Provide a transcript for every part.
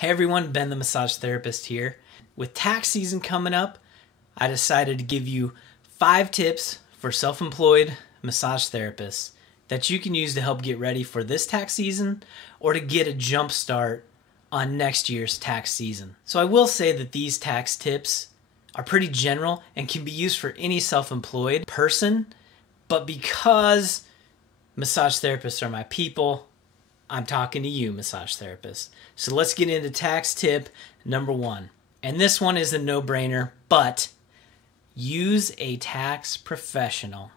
Hey everyone, Ben the Massage Therapist here. With tax season coming up, I decided to give you 5 tips for self-employed massage therapists that you can use to help get ready for this tax season or to get a jump start on next year's tax season. So I will say that these tax tips are pretty general and can be used for any self-employed person, but because massage therapists are my people, I'm talking to you, massage therapists. So let's get into tax tip number 1. And this one is a no-brainer, but use a tax professional.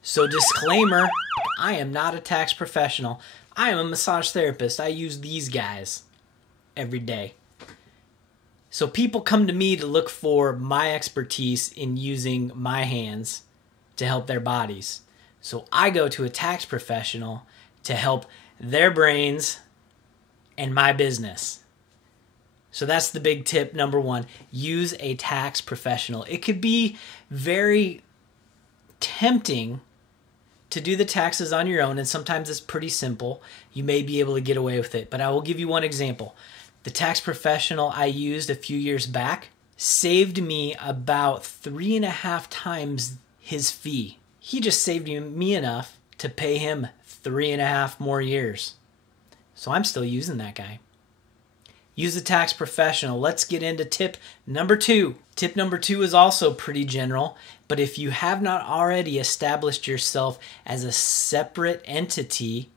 So disclaimer, I am not a tax professional. I am a massage therapist. I use these guys every day. So people come to me to look for my expertise in using my hands to help their bodies. So I go to a tax professional to help their brains and my business. So that's the big tip number 1. Use a tax professional. It could be very tempting to do the taxes on your own, and sometimes it's pretty simple. You may be able to get away with it, but I will give you one example. The tax professional I used a few years back saved me about 3.5 times his fee. He just saved me enough to pay him 3.5 more years. So I'm still using that guy. Use a tax professional. Let's get into tip number 2. Tip number 2 is also pretty general, but if you have not already established yourself as a separate entity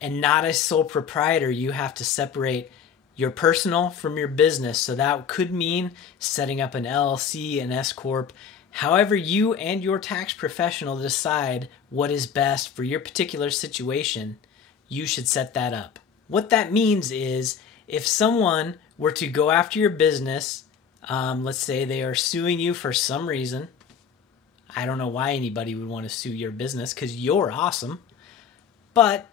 and not a sole proprietor, you have to separate your personal from your business. So that could mean setting up an LLC, an S Corp. However you and your tax professional decide what is best for your particular situation, you should set that up. What that means is if someone were to go after your business, let's say they are suing you for some reason. I don't know why anybody would want to sue your business because you're awesome. But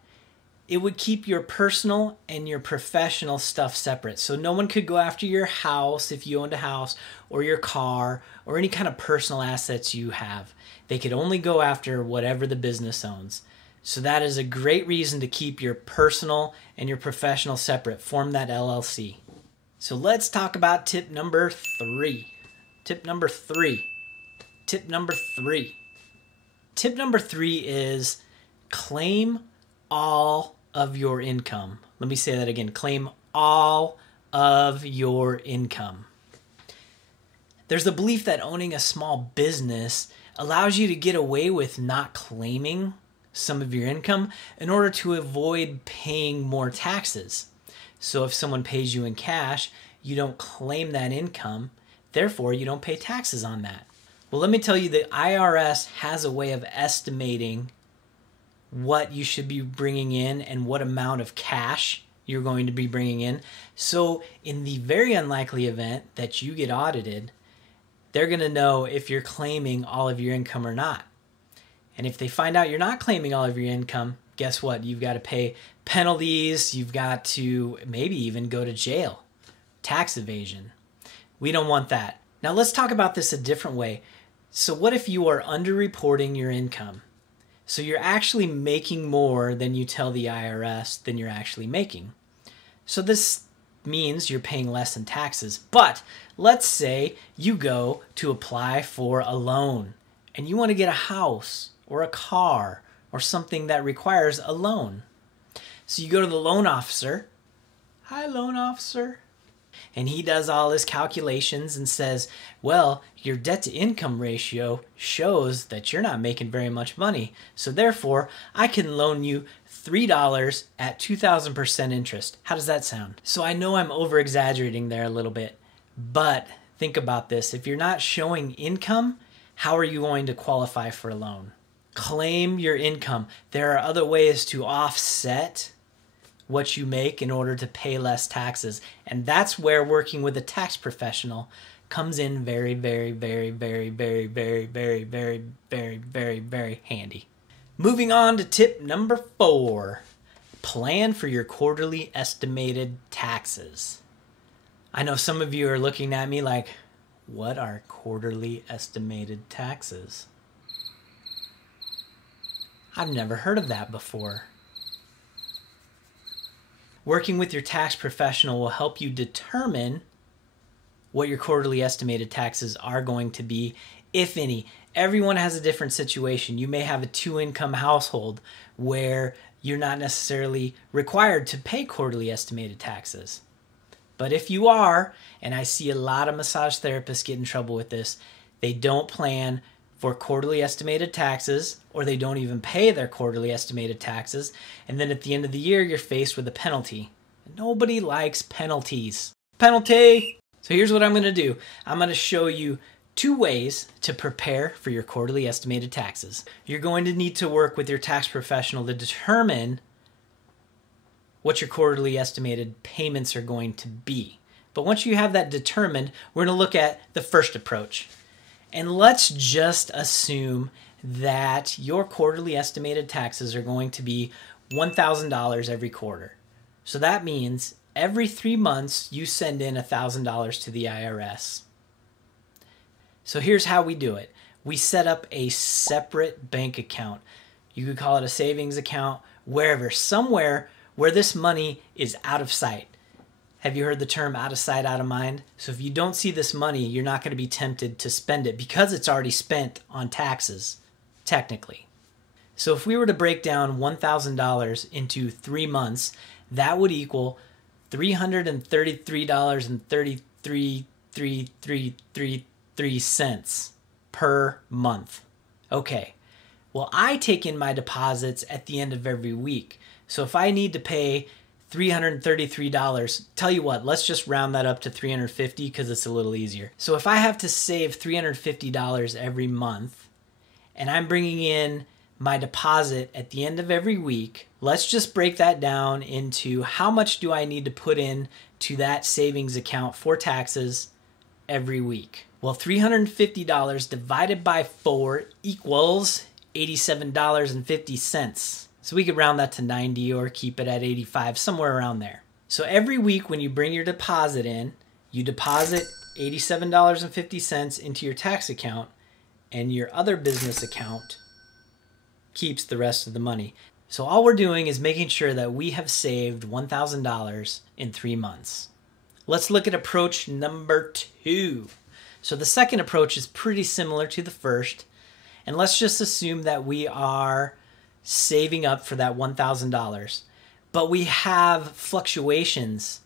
it would keep your personal and your professional stuff separate. So no one could go after your house if you owned a house, or your car, or any kind of personal assets you have. They could only go after whatever the business owns. So that is a great reason to keep your personal and your professional separate. Form that LLC. So let's talk about tip number 3. Tip number 3. Tip number 3. Tip number 3 is claim all of your income. Let me say that again. Claim all of your income. There's a belief that owning a small business allows you to get away with not claiming some of your income in order to avoid paying more taxes. So if someone pays you in cash, you don't claim that income, therefore you don't pay taxes on that. Well, let me tell you, the IRS has a way of estimating what you should be bringing in and what amount of cash you're going to be bringing in. So in the very unlikely event that you get audited, they're going to know if you're claiming all of your income or not. And if they find out you're not claiming all of your income, guess what? You've got to pay penalties. You've got to maybe even go to jail. Tax evasion. We don't want that. Now let's talk about this a different way. So what if you are underreporting your income? So you're actually making more than you tell the IRS than you're actually making. So this means you're paying less in taxes. But let's say you go to apply for a loan and you want to get a house or a car or something that requires a loan. So you go to the loan officer. Hi, loan officer. And he does all his calculations and says, well, your debt to income ratio shows that you're not making very much money. So therefore, I can loan you $3 at 2,000% interest. How does that sound? So I know I'm over exaggerating there a little bit, but think about this. If you're not showing income, how are you going to qualify for a loan? Claim your income. There are other ways to offset what you make in order to pay less taxes. And that's where working with a tax professional comes in very, very, very, very, very, very, very, very, very, very, very handy. Moving on to tip number 4. Plan for your quarterly estimated taxes. I know some of you are looking at me like, what are quarterly estimated taxes? I've never heard of that before. Working with your tax professional will help you determine what your quarterly estimated taxes are going to be, if any. Everyone has a different situation. You may have a 2-income household where you're not necessarily required to pay quarterly estimated taxes. But if you are, and I see a lot of massage therapists get in trouble with this, they don't plan for quarterly estimated taxes, or they don't even pay their quarterly estimated taxes, and then at the end of the year you're faced with a penalty. Nobody likes penalties. Penalty! So here's what I'm going to do. I'm going to show you 2 ways to prepare for your quarterly estimated taxes. You're going to need to work with your tax professional to determine what your quarterly estimated payments are going to be. But once you have that determined, we're going to look at the first approach. And let's just assume that your quarterly estimated taxes are going to be $1,000 every quarter. So that means every 3 months you send in $1,000 to the IRS. So here's how we do it. We set up a separate bank account. You could call it a savings account, wherever, somewhere where this money is out of sight. Have you heard the term out of sight, out of mind? So if you don't see this money, you're not going to be tempted to spend it because it's already spent on taxes, technically. So if we were to break down $1,000 into 3 months, that would equal $333.33 per month. Okay, well, I take in my deposits at the end of every week. So if I need to pay $333, tell you what, let's just round that up to $350 because it's a little easier. So if I have to save $350 every month and I'm bringing in my deposit at the end of every week, let's just break that down into how much do I need to put in to that savings account for taxes every week. Well, $350 divided by 4 equals $87.50. So we could round that to 90 or keep it at 85, somewhere around there. So every week when you bring your deposit in, you deposit $87.50 into your tax account, and your other business account keeps the rest of the money. So all we're doing is making sure that we have saved $1,000 in 3 months. Let's look at approach number 2. So the second approach is pretty similar to the first, and let's just assume that we are saving up for that $1,000, but we have fluctuations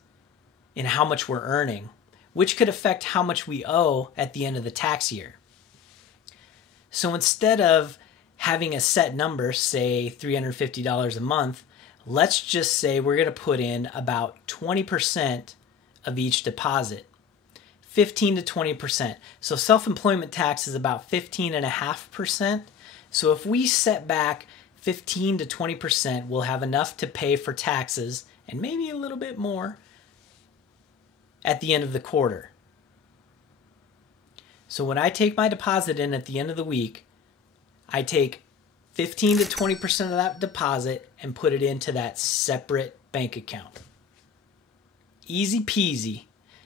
in how much we're earning, which could affect how much we owe at the end of the tax year. So instead of having a set number, say $350 a month, let's just say we're going to put in about 20% of each deposit, 15 to 20%. So self-employment tax is about 15.5%. So if we set back 15 to 20%, we'll have enough to pay for taxes and maybe a little bit more at the end of the quarter. So when I take my deposit in at the end of the week, I take 15 to 20% of that deposit and put it into that separate bank account. Easy peasy.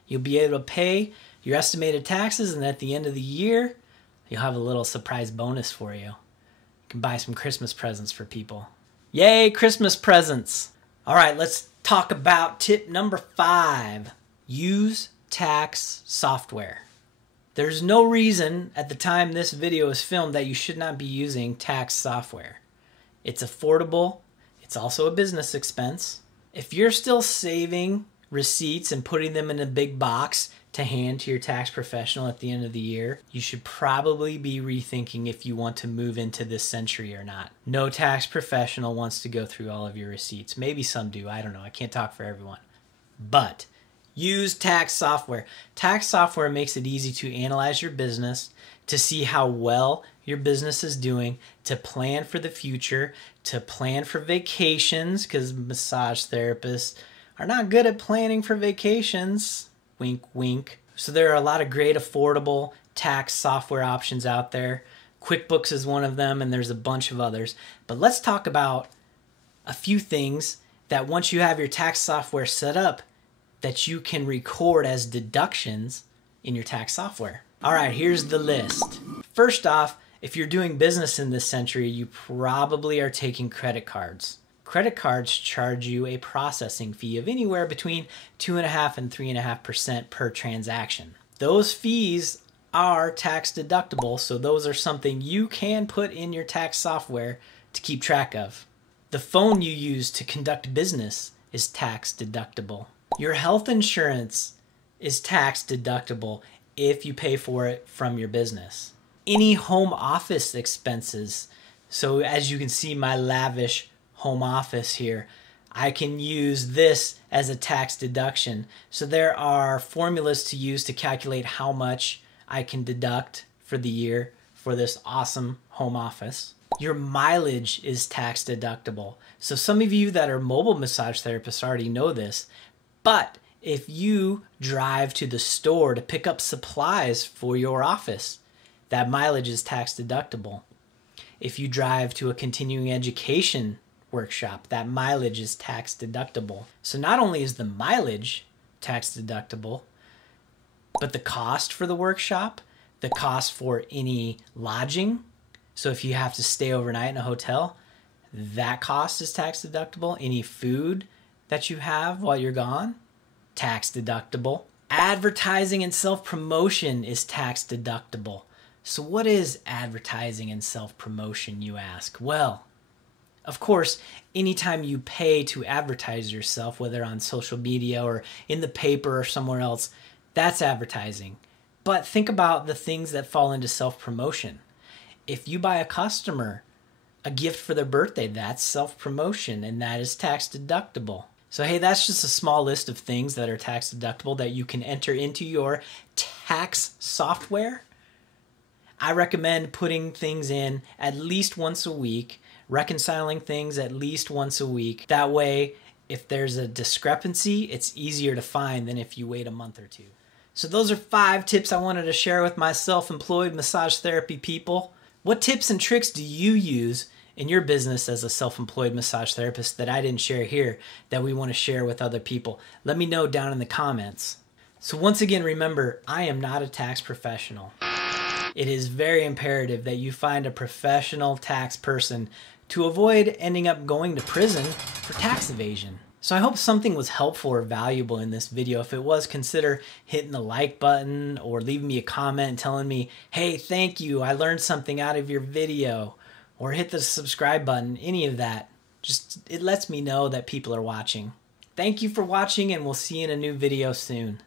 You'll be able to pay your estimated taxes, and at the end of the year, you'll have a little surprise bonus for you. Buy some Christmas presents for people. Yay, Christmas presents. All right, let's talk about tip number 5. Use tax software. There's no reason at the time this video is filmed that you should not be using tax software. It's affordable. It's also a business expense. If you're still saving receipts and putting them in a big box to hand to your tax professional at the end of the year, you should probably be rethinking if you want to move into this century or not. No tax professional wants to go through all of your receipts. Maybe some do. I don't know. I can't talk for everyone. But use tax software. Tax software makes it easy to analyze your business, to see how well your business is doing, to plan for the future, to plan for vacations, because massage therapists are not good at planning for vacations. Wink, wink. So there are a lot of great affordable tax software options out there. QuickBooks is one of them, and there's a bunch of others. But let's talk about a few things that once you have your tax software set up, that you can record as deductions in your tax software. All right, here's the list. First off, if you're doing business in this century, you probably are taking credit cards. Credit cards charge you a processing fee of anywhere between 2.5% and 3.5% per transaction. Those fees are tax deductible, so those are something you can put in your tax software to keep track of. The phone you use to conduct business is tax deductible. Your health insurance is tax deductible if you pay for it from your business. Any home office expenses, so as you can see my lavish home office here, I can use this as a tax deduction. So there are formulas to use to calculate how much I can deduct for the year for this awesome home office. Your mileage is tax deductible. So some of you that are mobile massage therapists already know this, but if you drive to the store to pick up supplies for your office, that mileage is tax deductible. If you drive to a continuing education workshop, that mileage is tax deductible. So not only is the mileage tax deductible, but the cost for the workshop, the cost for any lodging, so if you have to stay overnight in a hotel, that cost is tax deductible. Any food that you have while you're gone, tax deductible. Advertising and self-promotion is tax deductible. So what is advertising and self-promotion, you ask? Well, of course, anytime you pay to advertise yourself, whether on social media or in the paper or somewhere else, that's advertising. But think about the things that fall into self-promotion. If you buy a customer a gift for their birthday, that's self-promotion, and that is tax deductible. So hey, that's just a small list of things that are tax deductible that you can enter into your tax software. I recommend putting things in at least once a week, reconciling things at least once a week. That way, if there's a discrepancy, it's easier to find than if you wait a month or two. So those are 5 tips I wanted to share with my self-employed massage therapy people. What tips and tricks do you use in your business as a self-employed massage therapist that I didn't share here that we want to share with other people? Let me know down in the comments. So once again, remember, I am not a tax professional. It is very imperative that you find a professional tax person to avoid ending up going to prison for tax evasion. So I hope something was helpful or valuable in this video. If it was, consider hitting the like button or leaving me a comment telling me, hey, thank you, I learned something out of your video. Or hit the subscribe button, any of that. Just, it lets me know that people are watching. Thank you for watching, and we'll see you in a new video soon.